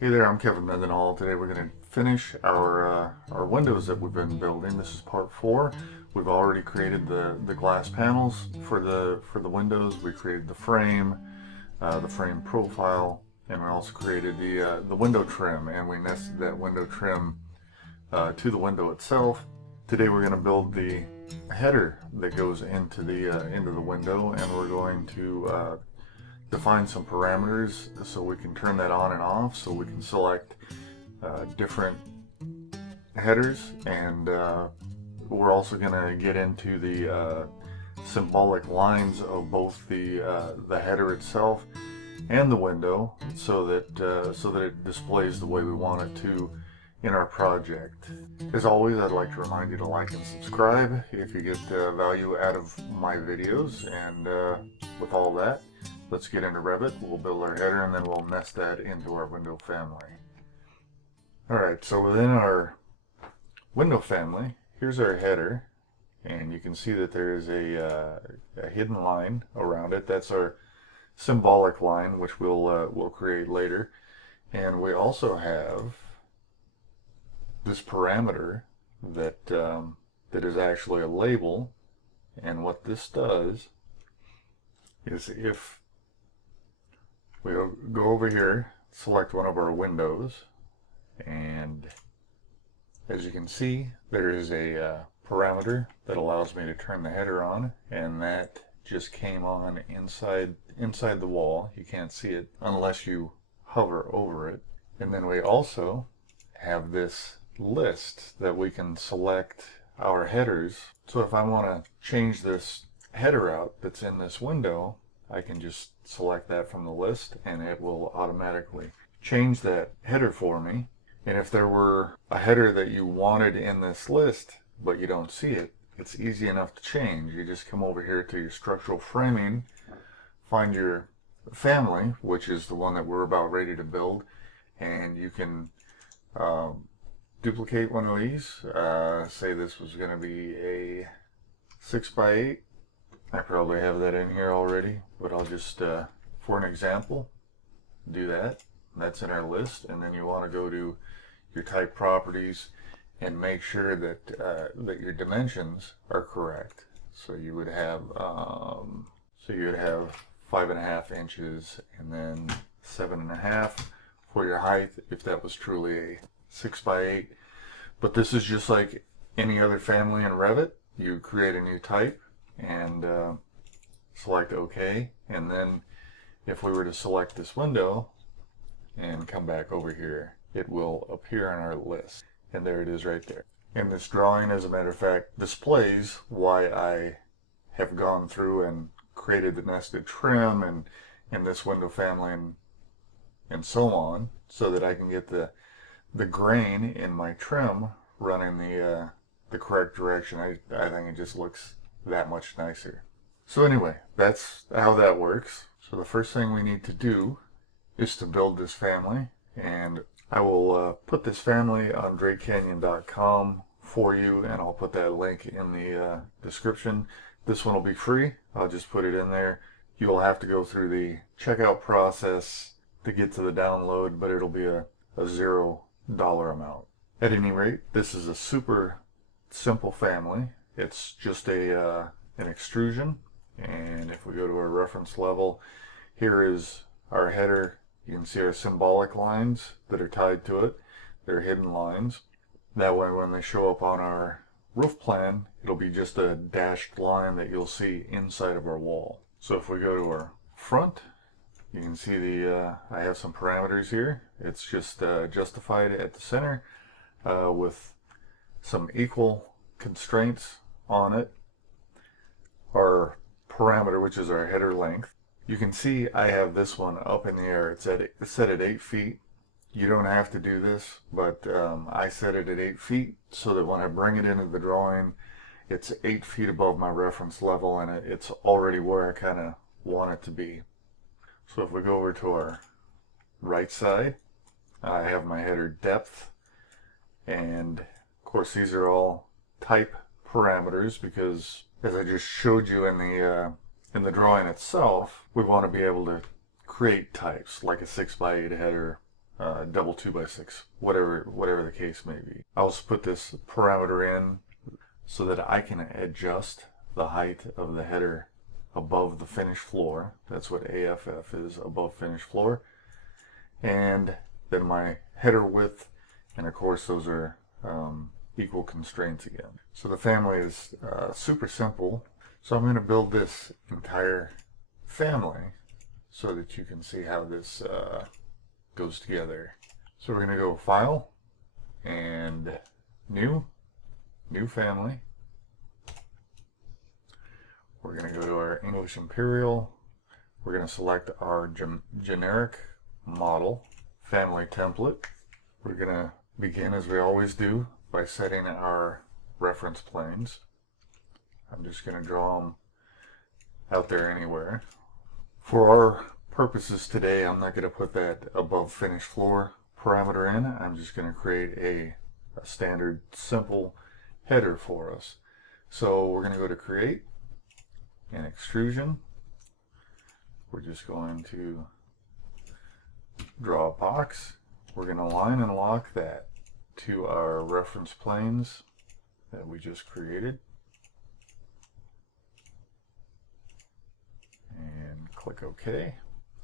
Hey there, I'm Kevin Mendenhall. Today we're going to finish our windows that we've been building. This is part 4. We've already created the glass panels for the windows. We created the frame profile, and we also created the window trim, and we nested that window trim to the window itself. Today we're going to build the header that goes into the window, and we're going to define some parameters so we can turn that on and off, so we can select different headers, and we're also going to get into the symbolic lines of both the header itself and the window, so that it displays the way we want it to in our project. As always, I'd like to remind you to like and subscribe if you get value out of my videos. And with all that, let's get into Revit. We'll build our header and then we'll nest that into our window family. Alright, so within our window family, here's our header, and you can see that there's a hidden line around it. That's our symbolic line, which we'll create later. And we also have this parameter that that is actually a label. And what this does is, if we go over here, select one of our windows, and as you can see, there is a parameter that allows me to turn the header on, and that just came on inside the wall. You can't see it unless you hover over it. And then we also have this list that we can select our headers. So if I want to change this header out that's in this window, I can just select that from the list and it will automatically change that header for me. And if there were a header that you wanted in this list but you don't see it, it's easy enough to change. You just come over here to your structural framing, find your family, which is the one that we're about ready to build, and you can duplicate one of these. Say this was going to be a 6x8. I probably have that in here already, but I'll just, for an example, do that. That's in our list. And then you want to go to your type properties and make sure that that your dimensions are correct. So you would have 5.5 inches, and then 7.5 for your height if that was truly a 6x8. But this is just like any other family in Revit. You create a new type and select OK, and then if we were to select this window and come back over here, it will appear on our list, and there it is right there. And this drawing, as a matter of fact, displays why I have gone through and created the nested trim and this window family and so on, so that I can get the grain in my trim running the correct direction. I think it just looks that much nicer. So anyway, that's how that works. So the first thing we need to do is to build this family, and I will put this family on drakecanyon.com for you, and I'll put that link in the description. This one will be free. I'll just put it in there. You will have to go through the checkout process to get to the download, but it'll be a $0 amount. At any rate, this is a super simple family. It's just an extrusion, and if we go to our reference level, here is our header. You can see our symbolic lines that are tied to it. They're hidden lines. That way when they show up on our roof plan, it'll be just a dashed line that you'll see inside of our wall. So if we go to our front, you can see I have some parameters here. It's just justified at the center with some equal constraints on it. Our parameter, which is our header length. You can see I have this one up in the air. It's set at 8 feet. You don't have to do this, but I set it at 8 feet so that when I bring it into the drawing, it's 8 feet above my reference level, and it's already where I kind of want it to be. So if we go over to our right side, I have my header depth, and of course these are all type parameters, because as I just showed you in the drawing itself, we want to be able to create types like a 6x8 header, double 2x6, whatever the case may be. I'll just put this parameter in so that I can adjust the height of the header above the finished floor. That's what AFF is, above finished floor. And then my header width, and of course those are equal constraints again. So the family is super simple. So I'm going to build this entire family so that you can see how this goes together. So we're going to go File and New Family. We're going to go to our English Imperial. We're going to select our generic model family template. We're going to begin, as we always do, by setting our reference planes. I'm just going to draw them out there anywhere. For our purposes today, I'm not going to put that above finished floor parameter in. I'm just going to create a standard simple header for us. So we're going to go to Create and Extrusion. We're just going to draw a box. We're going to line and lock that to our reference planes that we just created. And click OK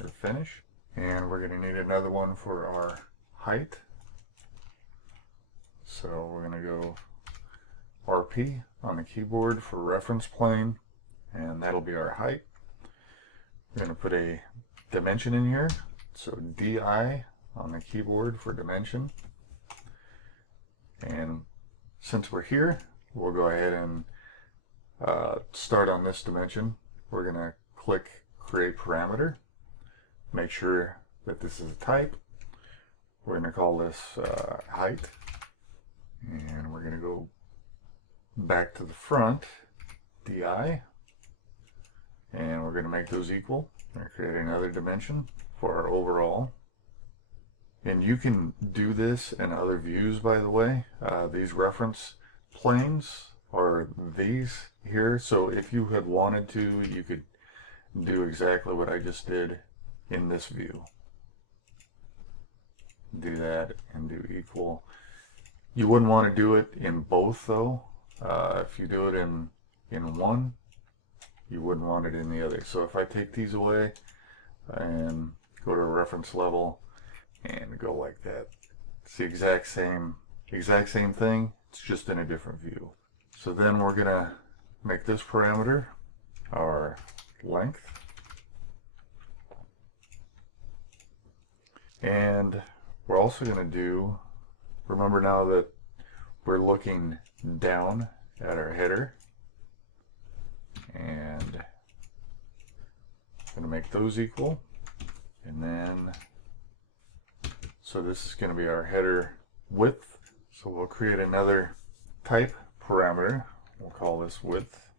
or Finish. And we're going to need another one for our height. So we're going to go RP on the keyboard for reference plane, and that'll be our height. We're going to put a dimension in here. So DI on the keyboard for dimension. And since we're here, we'll go ahead and start on this dimension. We're going to click Create Parameter. Make sure that this is a type. We're going to call this height. And we're going to go back to the front, DI. And we're going to make those equal. We're going to create another dimension for our overall. And you can do this in other views, by the way. These reference planes are these here. So if you had wanted to, you could do exactly what I just did in this view. Do that and do equal. You wouldn't want to do it in both though. If you do it in one, you wouldn't want it in the other. So if I take these away and go to a reference level and go like that, it's the exact same thing. It's just in a different view. So then we're gonna make this parameter our length, and we're also gonna do, remember now that we're looking down at our header, and I'm gonna make those equal, and then so this is going to be our header width. So we'll create another type parameter. We'll call this width.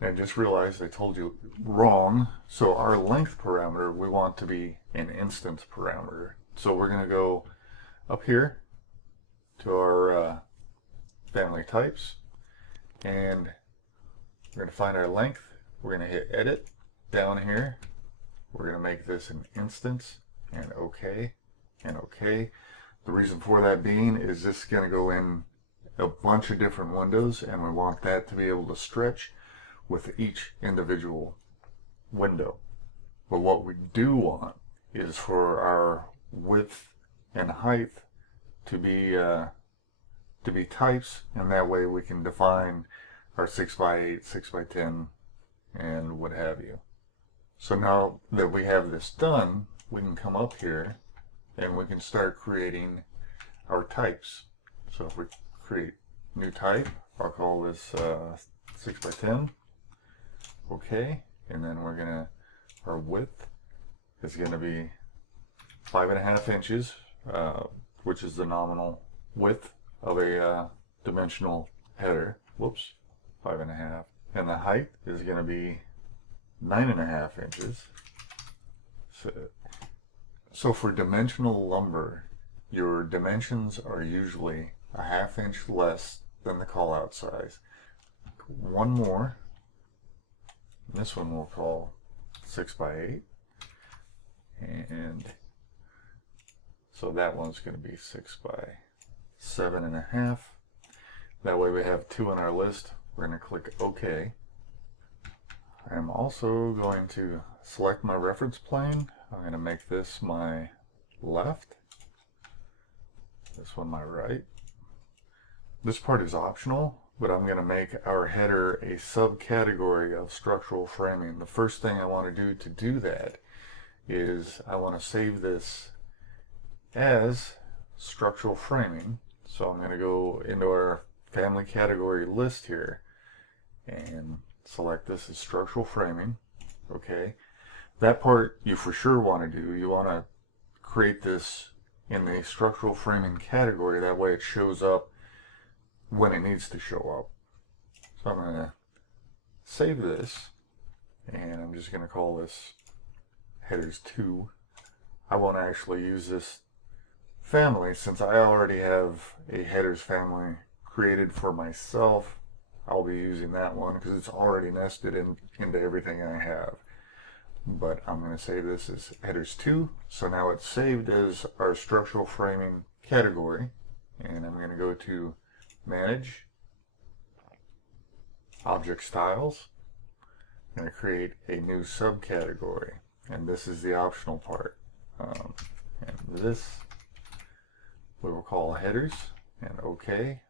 And just realize I told you wrong. So our length parameter, we want to be an instance parameter. So we're going to go up here to our family types. And we're going to find our length. We're going to hit edit down here. We're going to make this an instance and OK. And OK. The reason for that being is this is going to go in a bunch of different windows, and we want that to be able to stretch with each individual window. But what we do want is for our width and height to be types, and that way we can define our 6x8, 6x10, and what have you. So now that we have this done, we can come up here and we can start creating our types. So if we create new type, I'll call this 6x10. Okay, and then we're gonna, our width is gonna be 5.5 inches, which is the nominal width of a dimensional header. Whoops, 5.5. And the height is gonna be 9.5 inches. So for dimensional lumber, your dimensions are usually a 1/2 inch less than the call out size. One more. This one we'll call 6x8. And So that one's going to be 6 by 7.5. That way we have 2 on our list. We're going to click OK. I'm also going to select my reference plane. I'm going to make this my left, this one my right. This part is optional, but I'm going to make our header a subcategory of structural framing. The first thing I want to do that is I want to save this as structural framing. So I'm going to go into our family category list here and select this as structural framing. Okay, that part you for sure want to do. You want to create this in the structural framing category. That way it shows up when it needs to show up. So I'm going to save this, and I'm just going to call this headers 2. I won't actually use this family since I already have a headers family created for myself. I'll be using that one because it's already nested into everything I have. But I'm going to save this as headers 2. So now it's saved as our structural framing category. And I'm going to go to Manage, Object Styles. I'm going to create a new subcategory. And this is the optional part. And this we will call headers, and OK,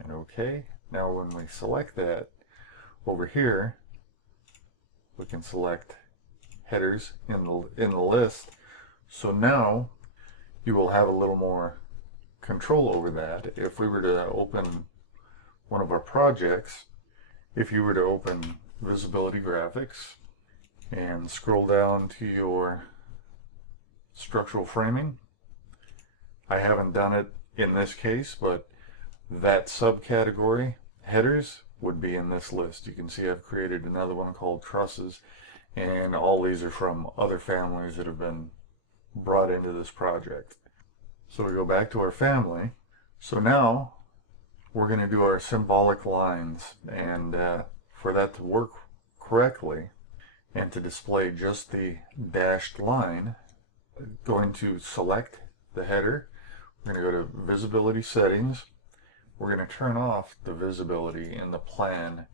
and OK. Now when we select that, over here we can select headers in the list. So now you will have a little more control over that. If we were to open one of our projects, if you were to open Visibility Graphics and scroll down to your structural framing, I haven't done it in this case, but that subcategory, headers, would be in this list. You can see I've created another one called trusses, and all these are from other families that have been brought into this project. So we go back to our family. So now we're going to do our symbolic lines, and for that to work correctly and to display just the dashed line, going to select the header. We're going to go to Visibility Settings. We're going to turn off the visibility in the plan,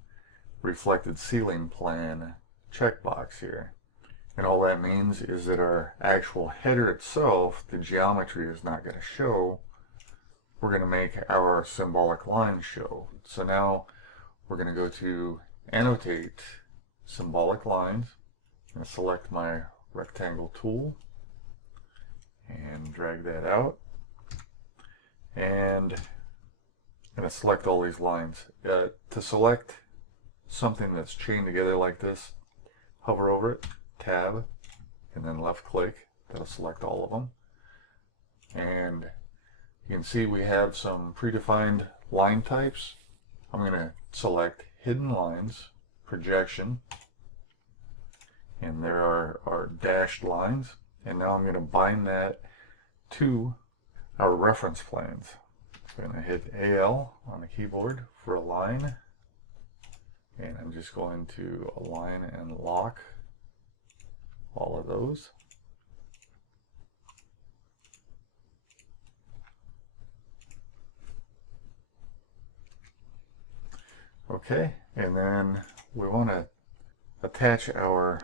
reflected ceiling plan checkbox here. And all that means is that our actual header itself, the geometry is not going to show. We're going to make our symbolic lines show. So now we're going to go to Annotate Symbolic Lines. I'm going to select my rectangle tool and drag that out. And I'm going to select all these lines. To select something that's chained together like this, hover over it, tab, and then left click. That'll select all of them. And you can see we have some predefined line types. I'm going to select Hidden Lines, Projection, and there are our dashed lines. And now I'm going to bind that to our reference planes. So I'm going to hit AL on the keyboard for a line, and I'm just going to align and lock all of those. Okay, and then we want to attach our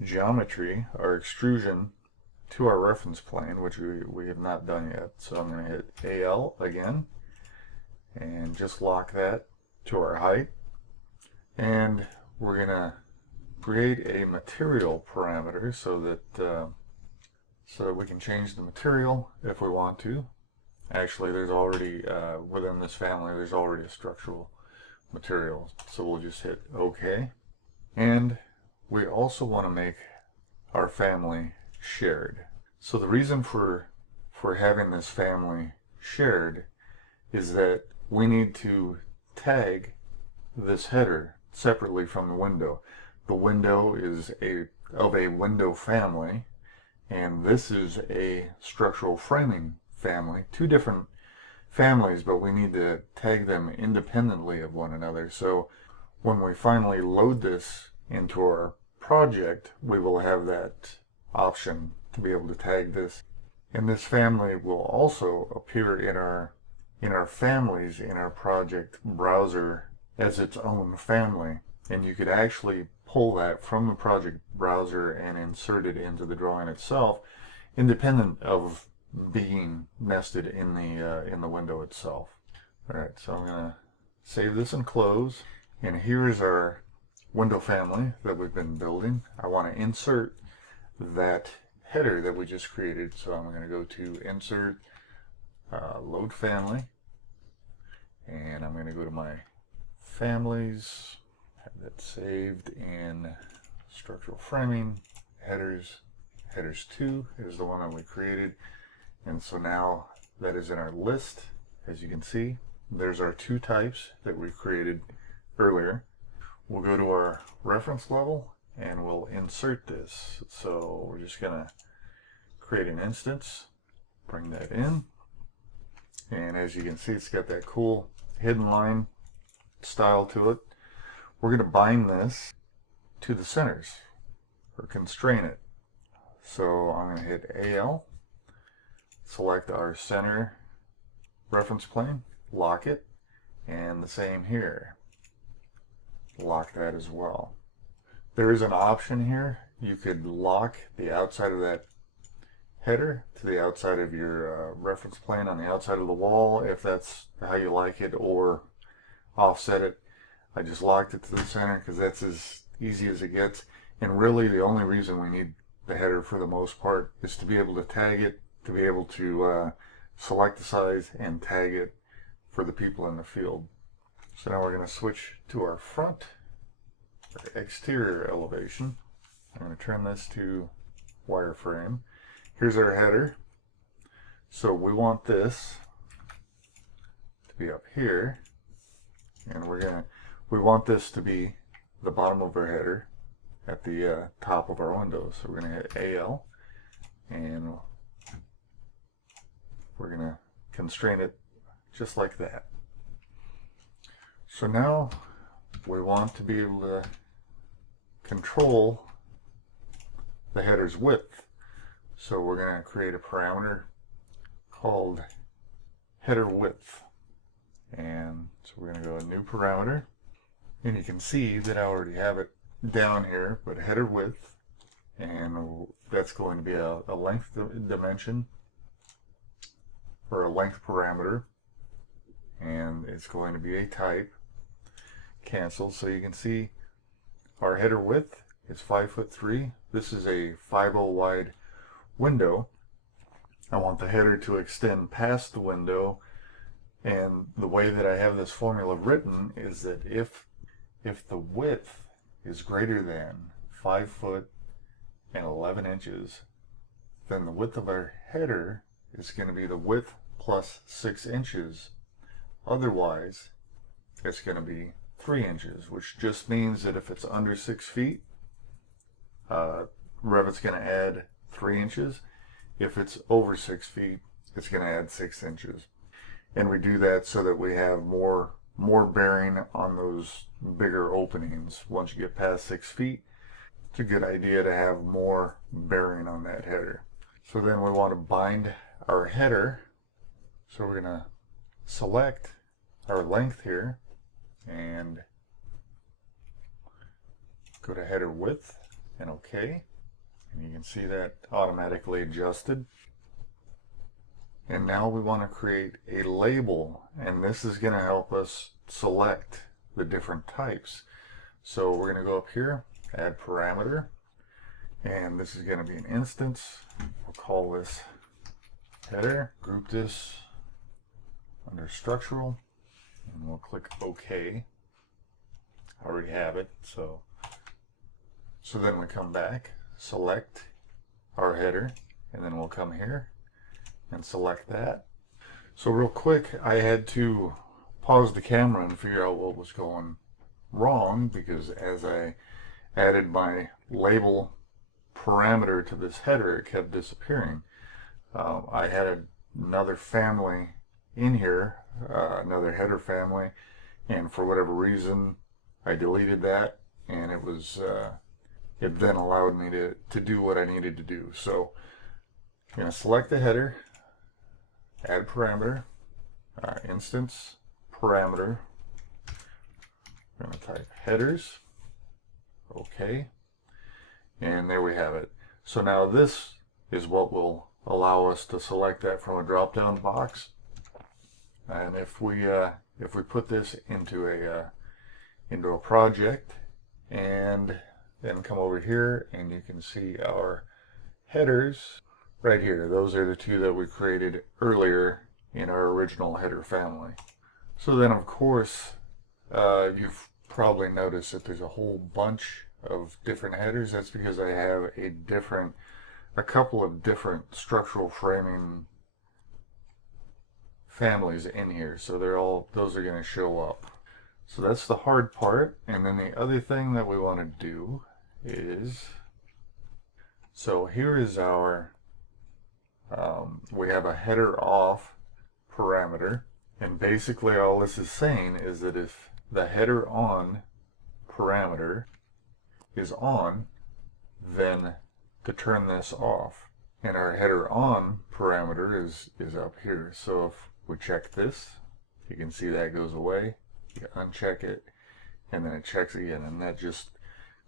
geometry, our extrusion, to our reference plane, which we have not done yet. So I'm going to hit AL again and just lock that to our height. And we're going to create a material parameter so that we can change the material if we want to. Actually, there's already, within this family, there's already a structural material. So we'll just hit OK. And we also want to make our family shared. So the reason for having this family shared is that we need to tag this header separately from the window. The window is of a window family, and this is a structural framing family. Two different families, but we need to tag them independently of one another. So when we finally load this into our project, we will have that option to be able to tag this And this family will also appear in our families in our project browser as its own family. And you could actually pull that from the project browser and insert it into the drawing itself, independent of being nested in the window itself. All right, so I'm gonna save this and close. And here's our window family that we've been building. I want to insert that header that we just created. So I'm going to go to Insert, Load Family, and I'm going to go to my Families, have that saved in Structural Framing, Headers. Headers 2 is the one that we created, and so now that is in our list. As you can see, there's our two types that we created earlier. We'll go to our reference level and we'll insert this. So we're just going to create an instance, bring that in, and as you can see, it's got that cool hidden line style to it. We're going to bind this to the centers or constrain it. So I'm going to hit AL, select our center reference plane, lock it, and the same here. Lock that as well. There is an option here. You could lock the outside of that header to the outside of your reference plane on the outside of the wall if that's how you like it, or offset it. I just locked it to the center because that's as easy as it gets. And really the only reason we need the header for the most part is to be able to tag it, to be able to select the size and tag it for the people in the field. So now we're going to switch to our front, our exterior elevation. I'm going to turn this to wireframe. Here's our header. So we want this to be up here, and we want this to be the bottom of our header at the top of our window. So we're going to hit AL, and we're going to constrain it just like that. So now we want to be able to control the header's width. So we're going to create a parameter called header width. And so we're going to go a new parameter. And you can see that I already have it down here, but header width. And that's going to be a length dimension, or a length parameter. And it's going to be a type. Cancel. So you can see our header width is 5'3". This is a 5.0 wide window. I want the header to extend past the window, and the way that I have this formula written is that if the width is greater than 5 foot and 11 inches, then the width of our header is going to be the width plus 6 inches. Otherwise, it's going to be 3 inches, which just means that if it's under 6 feet, Revit's going to add 3 inches. If it's over 6 feet, it's going to add 6 inches. And we do that so that we have more bearing on those bigger openings. Once you get past 6 feet, it's a good idea to have more bearing on that header. So then we want to bind our header. So we're going to select our length here and go to header width and OK. And you can see that automatically adjusted. And now we want to create a label, and this is going to help us select the different types. So we're going to go up here, add parameter, and this is going to be an instance. We'll call this header, group this under structural, and we'll click OK. I already have it, so then we come back, select our header, and then we'll come here and select that. So real quick, I had to pause the camera and figure out what was going wrong, because as I added my label parameter to this header, it kept disappearing. I had another family in here, another header family, and for whatever reason I deleted that, and it then allowed me to do what I needed to do. So I'm going to select the header, add parameter, instance parameter. I'm going to type headers. Okay. And there we have it. So now this is what will allow us to select that from a drop-down box. And if we put this into a project and then come over here, and you can see our headers right here. Those are the two that we created earlier in our original header family. So then, of course, you've probably noticed that there's a whole bunch of different headers. That's because I have a couple of different structural framing families in here. So those are going to show up. So that's the hard part. And then the other thing that we want to do is, so here is our, we have a header off parameter. And basically all this is saying is that if the header on parameter is on, then to turn this off. And our header on parameter is up here. So if we check this, you can see that goes away. You uncheck it, and then it checks again, and that just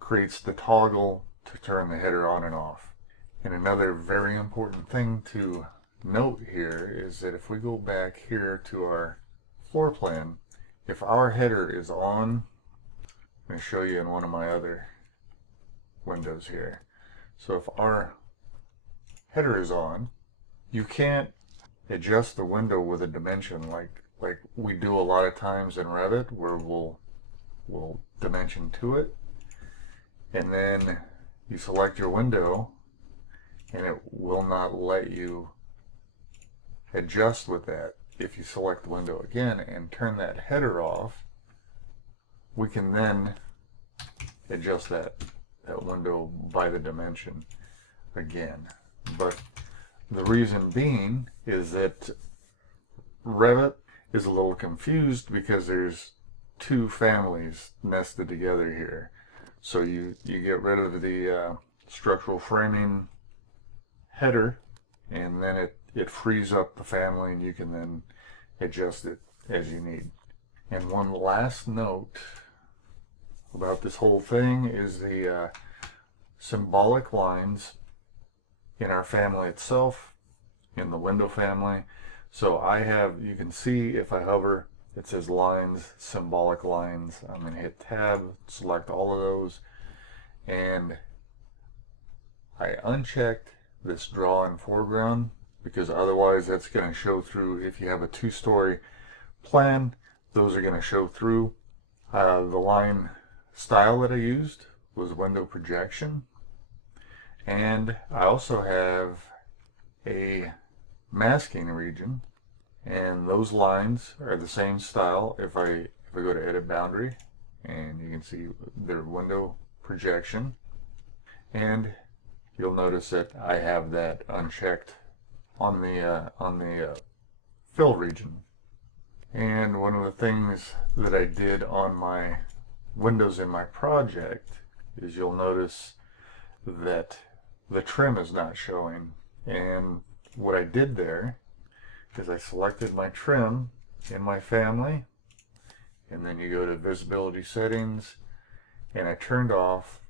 creates the toggle to turn the header on and off. And another very important thing to note here is that if we go back here to our floor plan, if our header is on, I'm going to show you in one of my other windows here. So if our header is on, you can't adjust the window with a dimension like we do a lot of times in Revit, where we'll dimension to it, and then you select your window and it will not let you adjust with that. If you select the window again and turn that header off, we can then adjust that window by the dimension again. But the reason being is that Revit is a little confused because there's two families nested together here. So you get rid of the structural framing header, and then it frees up the family, and you can then adjust it as you need. And one last note about this whole thing is the symbolic lines in our family itself, in the window family. So you can see if I hover, it says lines, symbolic lines. I'm going to hit tab, select all of those, and I unchecked this draw in foreground, because otherwise that's going to show through. If you have a two-story plan, those are going to show through. The line style that I used was window projection, and I also have a masking region, and those lines are the same style. If I go to edit boundary, and you can see their window projection, and you'll notice that I have that unchecked on the fill region. And one of the things that I did on my windows in my project is you'll notice that the trim is not showing. And what I did there is I selected my trim in my family, and then you go to visibility settings, and I turned off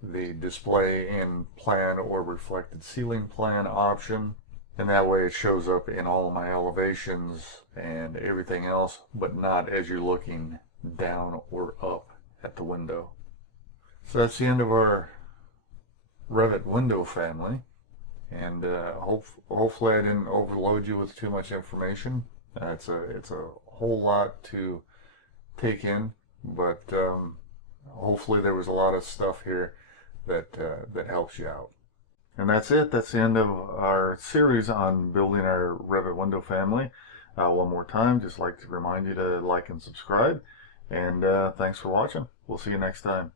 the display in plan or reflected ceiling plan option, and that way it shows up in all my elevations and everything else, but not as you're looking down or up at the window. So that's the end of our Revit window family, and hopefully I didn't overload you with too much information. It's a whole lot to take in, but hopefully there was a lot of stuff here that helps you out. And that's it. That's the end of our series on building our Revit window family. One more time, just like to remind you to like and subscribe. And thanks for watching. We'll see you next time.